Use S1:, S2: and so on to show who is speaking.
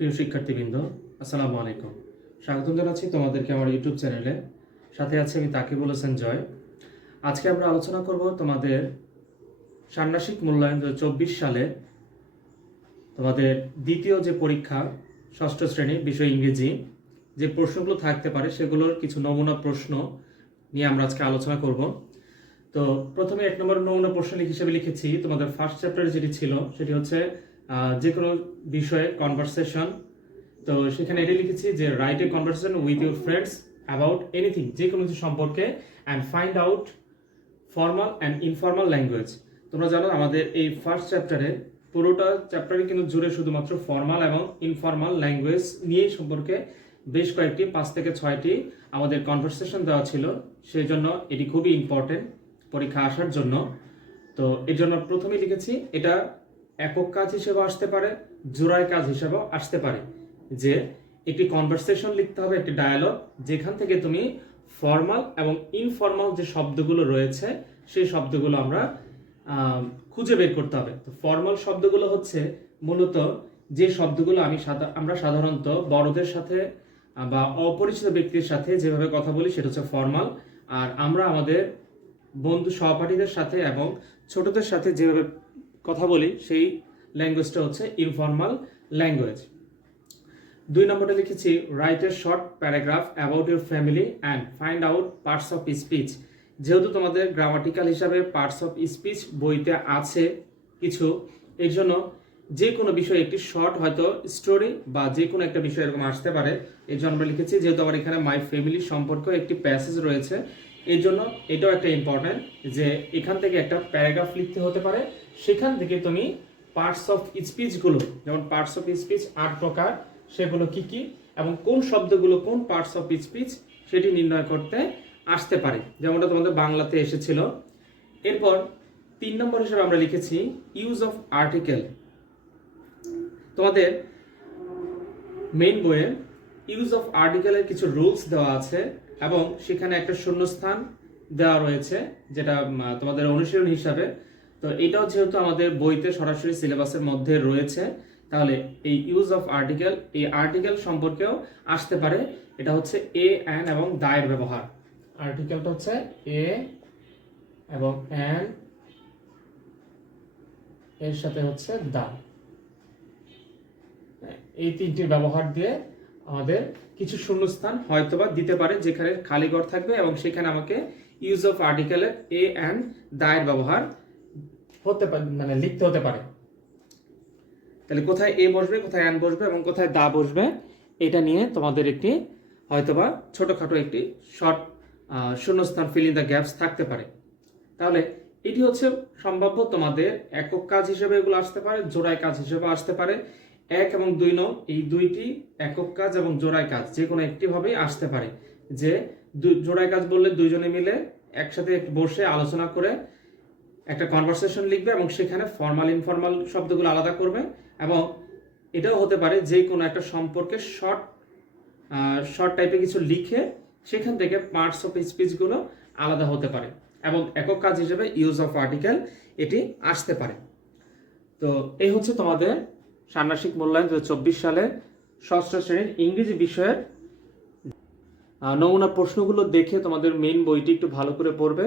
S1: প্রিয় শিক্ষার্থীবৃন্দ, আসসালামু আলাইকুম। স্বাগতম জানাচ্ছি তোমাদেরকে আমার ইউটিউব চ্যানেলে। সাথে আছে আমি তাকে বলেছেন জয়। আজকে আমরা আলোচনা করব তোমাদের ষান্মাসিক মূল্যায়ন দু চব্বিশ সালে তোমাদের দ্বিতীয় যে পরীক্ষা, ষষ্ঠ শ্রেণি, বিষয় ইংরেজি, যে প্রশ্নগুলো থাকতে পারে সেগুলোর কিছু নমুনা প্রশ্ন নিয়ে আমরা আজকে আলোচনা করব। তো প্রথমে এক নম্বর নমুনা প্রশ্ন হিসেবে লিখেছি, তোমাদের ফার্স্ট চ্যাপ্টারে যেটি ছিল, সেটি হচ্ছে যে কোনো বিষয়ে কনভারসেশন তো সেখানে এটি লিখেছি যে write a conversation with your friends about anything যে কোনো কিছু সম্পর্কে and find out formal and informal language তোমরা জানো আমাদের এই ফার্স্ট চ্যাপ্টারে পুরোটা চ্যাপ্টারে কিন্তু জুড়ে শুধুমাত্র ফর্মাল এবং ইনফর্মাল ল্যাঙ্গুয়েজ নিয়ে সম্পর্কে বেশ কয়েকটি, পাঁচ থেকে ছয়টি আমাদের কনভারসেশন দেওয়া ছিল। সেই জন্য এটি খুবই ইম্পর্টেন্ট পরীক্ষা আসার জন্য। তো এর জন্য প্রথমে লিখেছি, এটা একক কাজ হিসেবে আসতে পারে, জোড়ায় কাজ হিসেবেও আসতে পারে। যে একটি কনভারসেশন লিখতে হবে, একটি ডায়ালগ যেখান থেকে তুমি ফর্মাল এবং ইনফর্মাল যে শব্দগুলো রয়েছে, সেই শব্দগুলো আমরা খুঁজে বের করতে হবে। তো ফর্মাল শব্দগুলো হচ্ছে মূলত যে শব্দগুলো আমি আমরা সাধারণত বড়দের সাথে, বা অপরিচিত ব্যক্তির সাথে যেভাবে কথা বলি, সেটা হচ্ছে ফর্মাল আর আমরা আমাদের বন্ধু সহপাঠীদের সাথে এবং ছোটদের সাথে যেভাবে কথা বলি, সেই ল্যাঙ্গুয়েজটা হচ্ছে ইনফর্মাল ল্যাঙ্গুয়েজ দুই নম্বরটা লিখেছি write a short paragraph about your family and find out parts of speech যেহেতু তোমাদের গ্রামাটিক্যাল হিসাবে পার্টস অফ স্পিচ বইতে আছে কিছু, এর জন্য যে কোনো বিষয়ে একটি শর্ট হয়তো স্টোরি বা যে কোনো একটা বিষয় এরকম আসতে পারে এই জন্য আমরা লিখেছি, যেহেতু আমার এখানে মাই ফ্যামিলি সম্পর্কেও একটি প্যাসেজ রয়েছে এই জন্য এটাও একটা ইম্পর্ট্যান্ট যে এখান থেকে একটা প্যারাগ্রাফ লিখতে হতে পারে সেখান থেকে তুমি পার্টস অফ স্পিচগুলো যেমন পার্টস অফ স্পিচ আট প্রকার, সেগুলো কি কি, এবং কোন শব্দগুলো কোন পার্টস অফ স্পিচ সেটি নির্ণয় করতে আসতে পারে। যেমনটা তোমাদের বাংলাতে এসেছিল। এরপর তিন নম্বর হিসেবে আমরা লিখেছি ইউজ অফ আর্টিকেল তোমাদের মেইন বইয়ে ইউজ অফ আর্টিকেলের কিছু রুলস দেওয়া আছে, এবং সেখানে একটা শূন্যস্থান দেওয়া রয়েছে, যেটা তোমাদের অনুশীলন হিসাবে তো এটাও যেহেতু আমাদের বইতে সরাসরি সিলেবাসের মধ্যে রয়েছে, তাহলে এই ইউজ অফ আর্টিকেল এই আর্টিকেল সম্পর্কেও আসতে পারে। এটা হচ্ছে এ অ্যান এবং দায়ের ব্যবহার। আর্টিকেলটা হচ্ছে এ এবং অ্যান এর সাথে হচ্ছে দা এই তিনটির ব্যবহার দিয়ে আমাদের কিছু শূন্যস্থান হয়তোবা দিতে পারে, যেখানে খালি ঘর থাকবে এবং সেখানে আমাকে ইউজ অফ আর্টিকেলের এ অ্যান্ড দায়ের ব্যবহার হতে পারে মানে লিখতে হতে পারে। তাহলে কোথায় এ বসবে, কোথায় অ্যান বসবে এবং কোথায় দা বসবে, এটা নিয়ে তোমাদের একটি হয়তোবা ছোটখাটো একটি শর্ট শূন্যস্থান ফিল ইন দ্য গ্যাপস থাকতে পারে। তাহলে এটি হচ্ছে সম্ভাব্য তোমাদের একক কাজ হিসেবে এগুলো আসতে পারে, জোড়ায় কাজ হিসেবে আসতে পারে। এক এবং দুই নং, এই দুইটি একক কাজ এবং জোড়ায় কাজ, যে কোনো একটি ভাবেই আসতে পারে। যে জোড়ায় কাজ বললে দুইজনে মিলে একসাথে বসে আলোচনা করে একটা কনভারসেশন লিখবে এবং সেখানে ফর্মাল ইনফর্মাল শব্দগুলো আলাদা করবে এবং এটাও হতে পারে যে কোনো একটা সম্পর্কে শর্ট শর্ট টাইপের কিছু লিখে সেখান থেকে পার্টস অফ স্পিচগুলো আলাদা হতে পারে এবং একক কাজ হিসেবে ইউজ অফ আর্টিকেল এটি আসতে পারে। তো এই হচ্ছে তোমাদের ষান্মাসিক মূল্যায়ন দু চব্বিশ সালে ষষ্ঠ শ্রেণির ইংরেজি বিষয়ের নমুনা প্রশ্নগুলো দেখে তোমাদের মেইন বইটি একটু ভালো করে পড়বে।